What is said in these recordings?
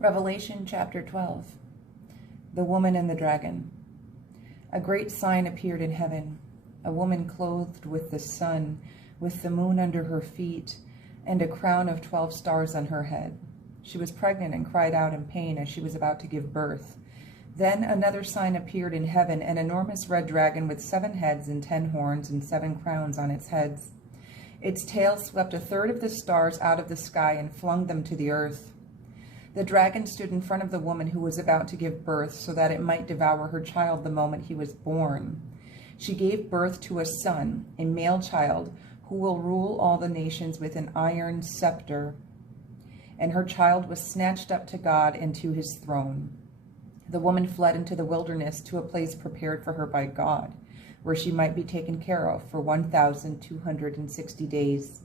Revelation chapter 12. The woman and the dragon. A great sign appeared in heaven, a woman clothed with the sun, with the moon under her feet, and a crown of 12 stars on her head. She was pregnant and cried out in pain as she was about to give birth. Then another sign appeared in heaven, an enormous red dragon with 7 heads and 10 horns and 7 crowns on its heads. Its tail swept 1/3 of the stars out of the sky and flung them to the earth. The dragon stood in front of the woman who was about to give birth so that it might devour her child the moment he was born. She gave birth to a son, a male child, who will rule all the nations with an iron scepter. And her child was snatched up to God and to his throne. The woman fled into the wilderness to a place prepared for her by God, where she might be taken care of for 1,260 days.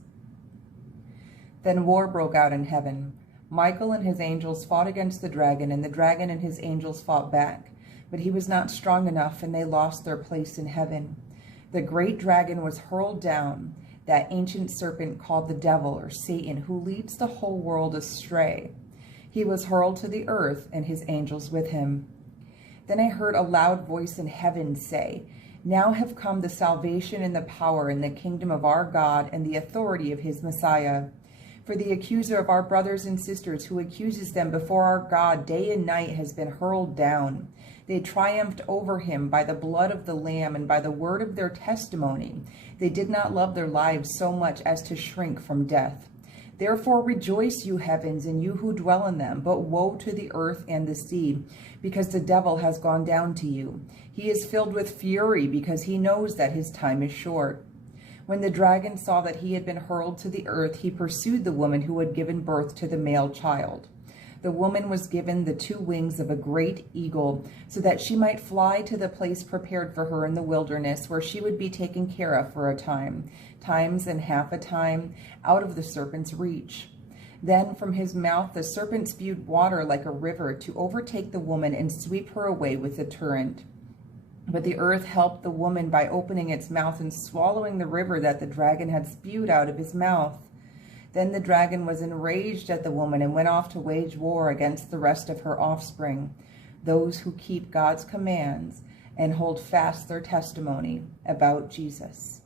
Then war broke out in heaven. Michael and his angels fought against the dragon, and the dragon and his angels fought back. But he was not strong enough, and they lost their place in heaven. The great dragon was hurled down, that ancient serpent called the devil, or Satan, who leads the whole world astray. He was hurled to the earth, and his angels with him. Then I heard a loud voice in heaven say, "Now have come the salvation and the power and the kingdom of our God and the authority of his Messiah. For the accuser of our brothers and sisters who accuses them before our God day and night has been hurled down. They triumphed over him by the blood of the Lamb and by the word of their testimony. They did not love their lives so much as to shrink from death. Therefore rejoice, you heavens, and you who dwell in them. But woe to the earth and the sea, because the devil has gone down to you. He is filled with fury because he knows that his time is short." When the dragon saw that he had been hurled to the earth, he pursued the woman who had given birth to the male child. The woman was given the 2 wings of a great eagle, so that she might fly to the place prepared for her in the wilderness, where she would be taken care of for a time, times and half a time, out of the serpent's reach. Then from his mouth the serpent spewed water like a river to overtake the woman and sweep her away with a torrent. But the earth helped the woman by opening its mouth and swallowing the river that the dragon had spewed out of his mouth. Then the dragon was enraged at the woman and went off to wage war against the rest of her offspring, those who keep God's commands and hold fast their testimony about Jesus.